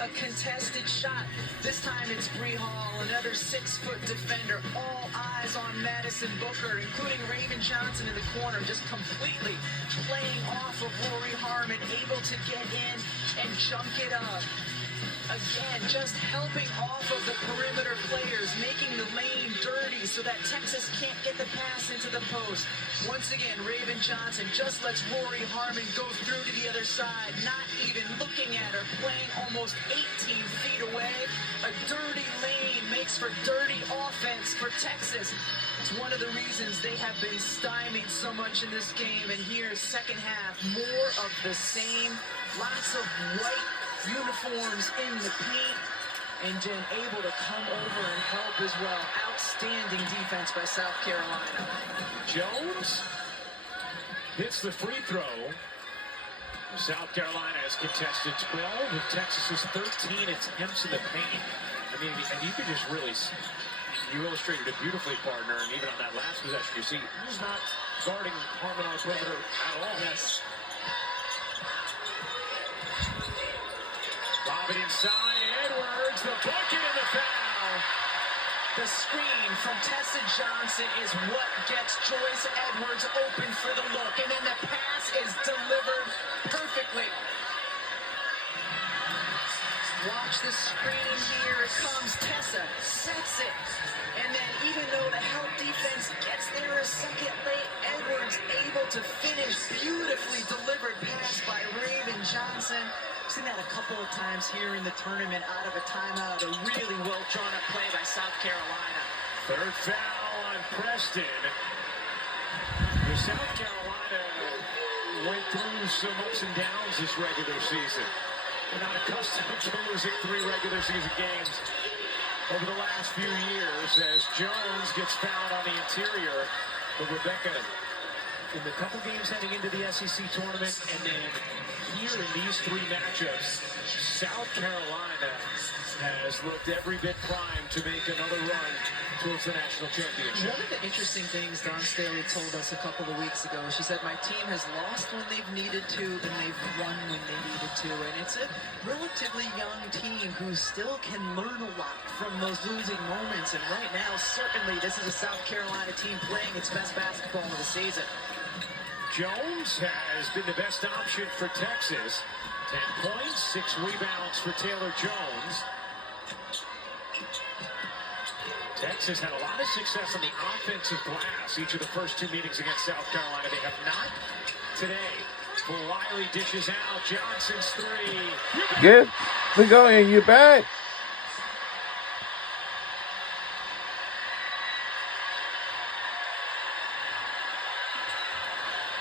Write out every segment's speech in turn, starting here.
a contested shot. This time it's Bree Hall, another 6-foot defender. All eyes on Madison Booker, including Raven Johnson in the corner, just completely playing off of Rory Harmon, able to get in and junk it up. Again, just helping off of the perimeter players, making the lane dirty so that Texas can't get the pass into the post. Once again, Raven Johnson just lets Rory Harmon go through to the other side, not even looking at her, playing almost 18 feet away. A dirty lane makes for dirty offense for Texas. It's one of the reasons they have been stymied so much in this game. And here's second half, more of the same, lots of white uniforms in the paint, and then able to come over and help as well. Outstanding defense by South Carolina. Jones hits the free throw. South Carolina has contested 12 with Texas's 13 attempts in the paint. I mean, and you could just really see, you illustrated it beautifully, partner, and even on that last possession, you see who's not guarding Harmon on the perimeter at all. Yes. Lob it inside, Edwards, the bucket and the foul. The screen from Tessa Johnson is what gets Joyce Edwards open for the look, and then the pass is delivered perfectly. Watch the screen here, it comes, Tessa sets it, and then even though the help defense gets there a second late, Edwards able to finish, beautifully delivered pass by Raven Johnson. Seen that a couple of times here in the tournament out of a timeout. A really well drawn up play by South Carolina. Third foul on Preston. South Carolina went through some ups and downs this regular season. They're not accustomed to losing 3 regular season games over the last few years as Jones gets fouled on the interior. But Rebecca, in the couple games heading into the SEC tournament, and then here in these 3 matchups, South Carolina has looked every bit primed to make another run towards the national championship. One of the interesting things Dawn Staley told us a couple of weeks ago, she said, my team has lost when they've needed to, and they've won when they needed to. And it's a relatively young team who still can learn a lot from those losing moments. And right now, certainly, this is a South Carolina team playing its best basketball of the season. Jones has been the best option for Texas. 10 points, 6 rebounds for Taylor Jones. Texas had a lot of success on the offensive glass each of the first 2 meetings against South Carolina. They have not today. Wiley dishes out. Johnson's 3. Good. We're going. You bet.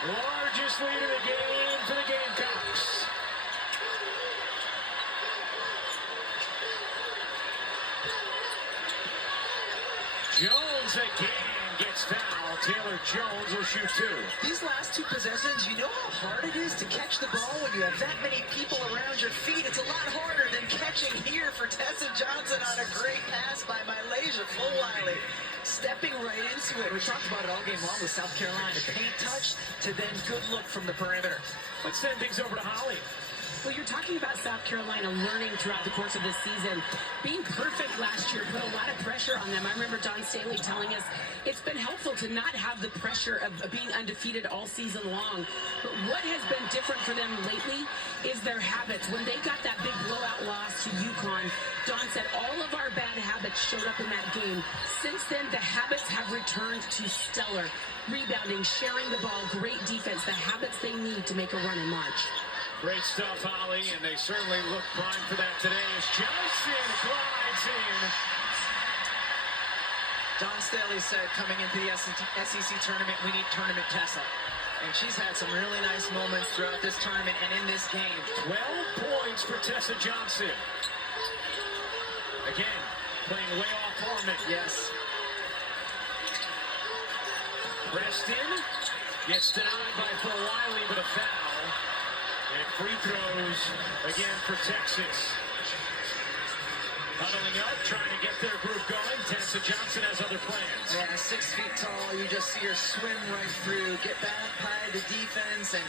Largest lead of the game for the Gamecocks. Jones again gets fouled. Taylor Jones will shoot 2. These last 2 possessions, you know how hard it is to catch the ball when you have that many people around your feet? It's a lot harder than catching here for Tessa Johnson on a great pass by Malaysia Wiley. Stepping right into it. We talked about it all game long with South Carolina. Paint touch to then good look from the perimeter. Let's send things over to Holly. Well, you're talking about South Carolina learning throughout the course of this season. Being perfect last year put a lot of pressure on them. I remember Dawn Staley telling us it's been helpful to not have the pressure of being undefeated all season long. But what has been different for them lately is their habits. When they got that big blowout loss to UConn, Dawn said all of our bad habits showed up in that game. Since then, the habits have returned to stellar. Rebounding, sharing the ball, great defense, the habits they need to make a run in March. Great stuff, Holly, and they certainly look primed for that today as Johnson glides in. Dawn Staley said coming into the SEC tournament, we need tournament Tessa. And she's had some really nice moments throughout this tournament and in this game. 12 points for Tessa Johnson. Again, playing way off Harmon. Yes. Preston gets denied by Wiley, but a foul. And free throws again for Texas. Huddling up, trying to get their group going. Tessa Johnson has other plans. Yeah, 6 feet tall. You just see her swim right through, get back by the defense, and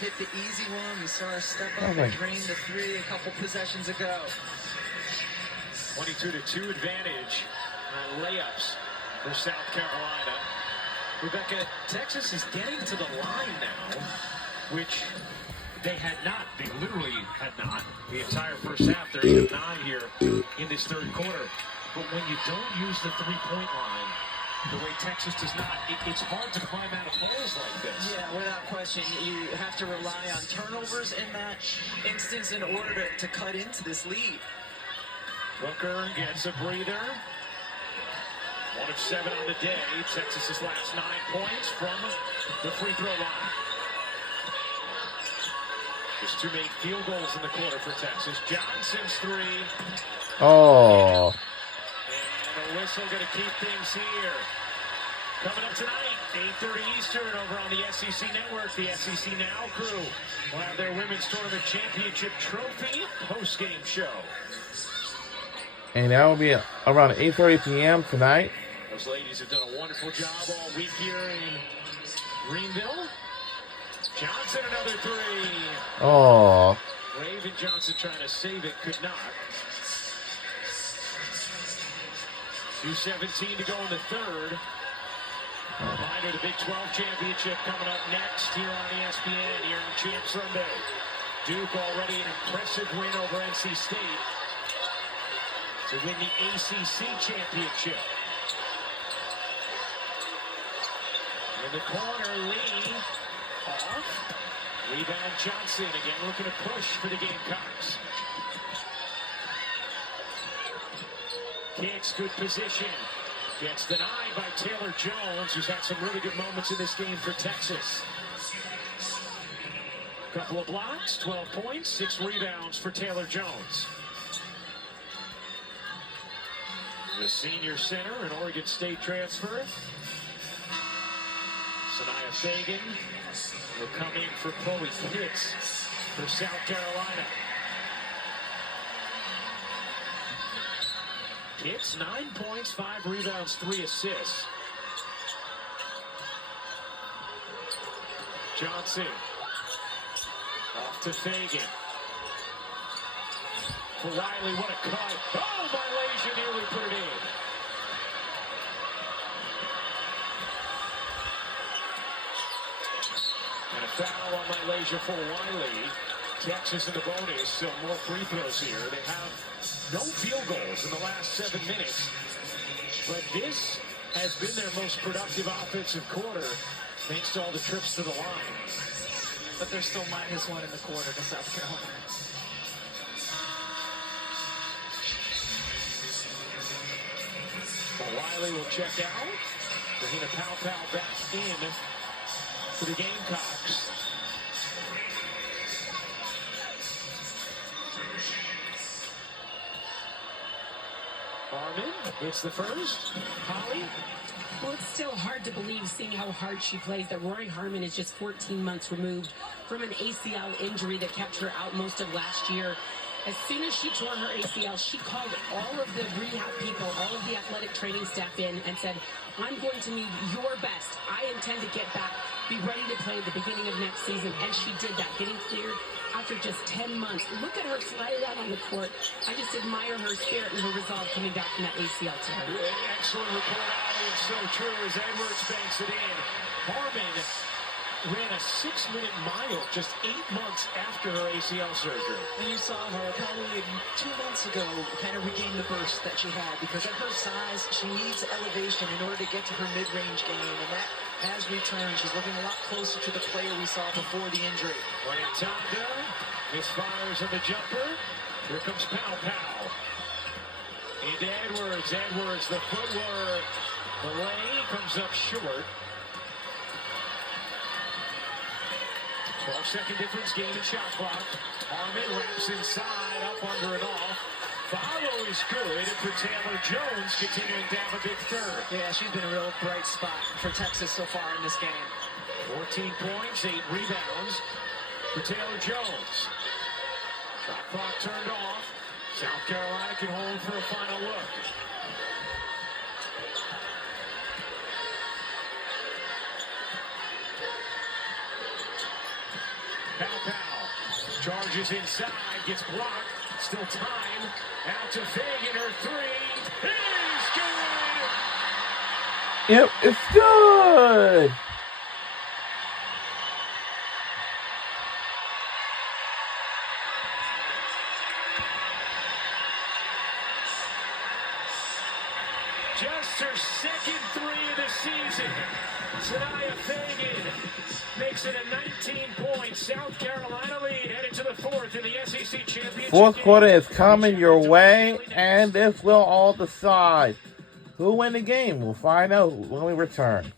hit the easy one. We saw her step up Oh, my. and drain the three a couple possessions ago. 22-2 advantage on layups for South Carolina. Rebecca, Texas is getting to the line now, which they had not. They literally had not. The entire first half, they're 8 of 9 here in this third quarter. But when you don't use the three-point line the way Texas does not, it's hard to climb out of holes like this. Yeah, without question, you have to rely on turnovers in that instance in order to cut into this lead. Booker gets a breather. 1 of 7 on the day. Texas's last 9 points from the free throw line. Just 2 made field goals in the quarter for Texas. Johnson's 3. Oh. And a whistle going to keep things here. Coming up tonight, 8:30 Eastern over on the SEC Network. The SEC Now crew will have their Women's Tournament Championship Trophy post-game show. And that will be around 8:30 p.m. tonight. Those ladies have done a wonderful job all week here in Greenville. Johnson, another 3. Oh. Raven Johnson trying to save it, could not. 2:17 to go in the third. Reminder, the Big 12 Championship coming up next here on ESPN, here on Champ Sunday. Duke already an impressive win over NC State to win the ACC Championship. In the corner, Lee off. Rebound Johnson again looking to push for the Gamecocks. Kicks, good position. Gets denied by Taylor Jones, who's had some really good moments in this game for Texas. Couple of blocks, 12 points, 6 rebounds for Taylor Jones. The senior center, an Oregon State transfer. Sanaya Fagan will come in for Chloe Pitts for South Carolina. Pitts, 9 points, 5 rebounds, 3 assists. Johnson off to Fagan. For Riley, what a cut. Oh, Malaysia nearly put it in. And a foul on Malaysia for Wiley. Texas in the bonus, so more free throws here. They have no field goals in the last 7 minutes. But this has been their most productive offensive quarter, thanks to all the trips to the line. But they're still -1 in the quarter to South Carolina. Riley will check out. Rahina Pau back in for the Gamecocks. Harmon hits the first. Holly. Well, it's still hard to believe, seeing how hard she plays, that Rory Harmon is just 14 months removed from an ACL injury that kept her out most of last year. As soon as she tore her ACL, she called all of the rehab people, all of the athletic training staff in and said, I'm going to need your best. I intend to get back, be ready to play at the beginning of next season. And she did that, getting cleared after just 10 months. Look at her fly around on the court. I just admire her spirit and her resolve coming back from that ACL tear. Excellent report, Ali. It's so true as Edwards banks it in. Harmon ran a 6-minute mile just 8 months after her ACL surgery. And you saw her probably 2 months ago kind of regain the burst that she had, because at her size, she needs elevation in order to get to her mid-range game, and that has returned. She's looking a lot closer to the player we saw before the injury. Tonga misfires on the jumper. Here comes Pau. Into Edwards. Edwards, the footwork. The lay comes up short. 12-second difference, game and shot clock. Harmon wraps inside, up under and off. Follow is good for Taylor Jones, continuing to have a big third. Yeah, she's been a real bright spot for Texas so far in this game. 14 points, 8 rebounds for Taylor Jones. Shot clock turned off. South Carolina can hold for a final look. Lunges inside, gets blocked. Still time. Out to Fagan, her three. Is good! Yep, it's good! Just her second three of the season. Sanaya Fagan makes it a 19-point South Carolina lead, headed to the fourth in the SEC Championship. Fourth quarter is coming your way, and this will all decide who win the game. We'll find out when we return.